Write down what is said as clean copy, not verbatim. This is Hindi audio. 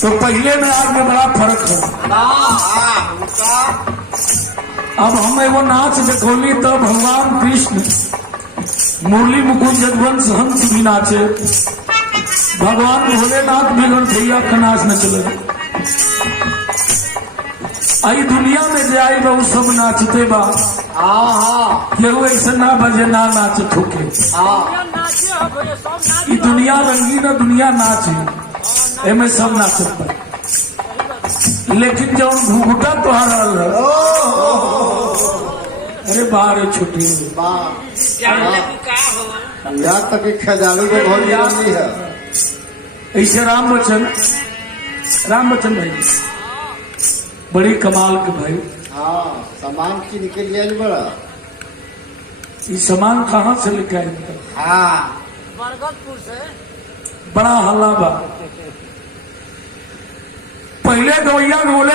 तो पहले में आज में बड़ा फर्क है। अब हम एगो नाच देखोली तो भगवान कृष्ण मुरली मुकुंद जगवंश हंस भी नाचे, भगवान भोलेनाथ भी गणथैया का नाच न चले। आई दुनिया में जाए वो सब नाचते बा, केहू ऐसे ना बजे ना नाच थोके। ये दुनिया रंगीन है, दुनिया नाच है, एमे सब नाचत बा। लेकिन जब घूंघटा तुहारा अरे बाहर छुट्टी यहाँ तक कि खजानू को बहुत जरूरी है। ऐसे राम बच्चन भाई बड़ी कमाल के भाई। हाँ, सामान की निकल गया बड़ा। ये सामान कहाँ से लेके आए? हाँ, बरगदपुर से। बड़ा हल्ला बा। पहले गवैया बोले